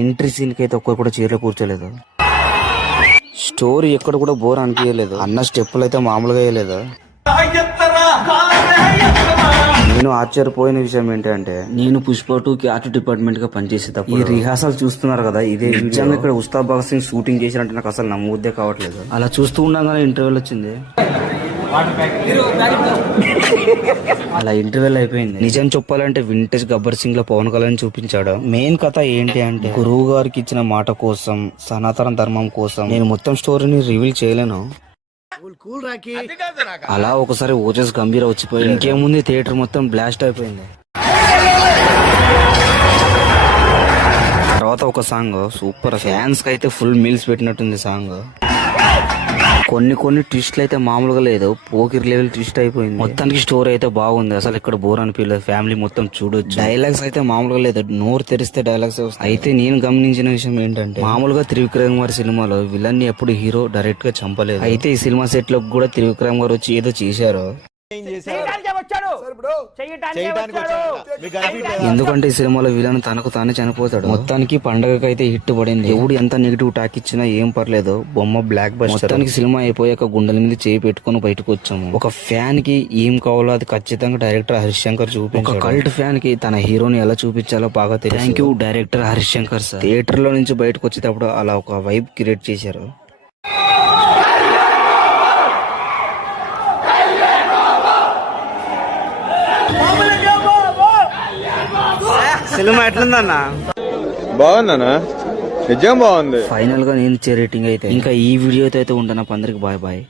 Entry scene కి అయితే ఒక్కరు కూడా చీరలో కూర్చోలేదు. స్టోరీ ఎక్కడ కూడా బోర్ అనిపించలేదు. అన్న స్టెప్పులు అయితే మామూలుగా వేయలేదు. నేను ఆశ్చర్యపోయిన విషయం ఏంటంటే, నేను పుష్ప 2కి ఆర్ట్ డిపార్ట్మెంట్ గా పనిచేసేటప్పుడు ఈ రిహార్సల్ చూస్తున్నారు కదా, ఇదే నిజంగా ఇక్కడ ఉస్తాద్ భగత్ సింగ్ షూటింగ్ చేసినట్టు నాకు అసలు నమ్మొద్దే కావట్లేదు. అలా చూస్తూ ఉండగానే ఇంటర్వెల్ వచ్చింది. అలా ఇంటర్వెల్ అయిపోయింది. నిజం చెప్పాలంటే వింటేజ్ గబ్బర్ సింగ్ లో పవన్ కళ్యాణ్ చూపించాడు. మెయిన్ కథ ఏంటి అంటే, గురువు గారికి ఇచ్చిన మాట కోసం, సనాతన ధర్మం కోసం నేను మొత్తం స్టోరీని రివీల్ చేయలేను. అలా ఒకసారి ఓజస్ గంభీర వచ్చిపోయి ఇంకేముంది, థియేటర్ మొత్తం బ్లాస్ట్ అయిపోయింది. తర్వాత ఒక సాంగ్ సూపర్, ఫ్యాన్స్ కి అయితే ఫుల్ మీల్స్ పెట్టినట్టుంది సాంగ్. కొన్ని ట్విస్ట్లు అయితే మామూలుగా లేదు, పోకిర్ లెవెల్ ట్విస్ట్ అయిపోయింది. మొత్తానికి స్టోరీ అయితే బాగుంది, అసలు ఇక్కడ బోర్ అనిపించలేదు. ఫ్యామిలీ మొత్తం చూడొచ్చు. డైలాగ్స్ అయితే మామూలుగా లేదు, నోరు తెరిస్తే డైలాగ్స్ వస్తాయి. అయితే నేను గమనించిన విషయం ఏంటంటే, మామూలుగా త్రివిక్రమ్ గారి సినిమాలో విలన్ ని ఎప్పుడు హీరో డైరెక్ట్ గా చంపలేదు. అయితే ఈ సినిమా సెట్ లో కూడా త్రివిక్రమ్ గారు వచ్చి ఏదో చేశారు. ఎందుకంటే ఈ సినిమాలో విలన్ తనకు తానే చనిపోతాడు. మొత్తానికి పండగకి అయితే హిట్ పడింది. ఎవడు ఎంత నెగిటివ్ టాక్ ఇచ్చినా ఏం పర్లేదు, బొమ్మ బ్లాక్ బస్టర్. మొత్తానికి సినిమా అయిపోయాక గుండెల మీద చేయి పెట్టుకుని బయటకు వచ్చాము. ఒక ఫ్యాన్ కి ఏం కావాలో అది ఖచ్చితంగా డైరెక్టర్ హరీష్ శంకర్ చూపించాడు. ఒక కల్ట్ ఫ్యాన్ కి తన హీరోని ఎలా చూపించాలో బాగా తెలుసు. Thank you director Harish Shankar sir. Theatre లో నుంచి బయటకు వచ్చేటప్పుడు అలా ఒక వైబ్ క్రియేట్ చేశారు. సినిమా ఎట్లుందన్నా? బాగుందన్నా, నిజం బాగుంది. ఫైనల్ గా నేను ఇచ్చే రేటింగ్ అయితే ఇంకా ఈ వీడియోతో అయితే ఉంటాను. అందరికి బాయ్ బాయ్.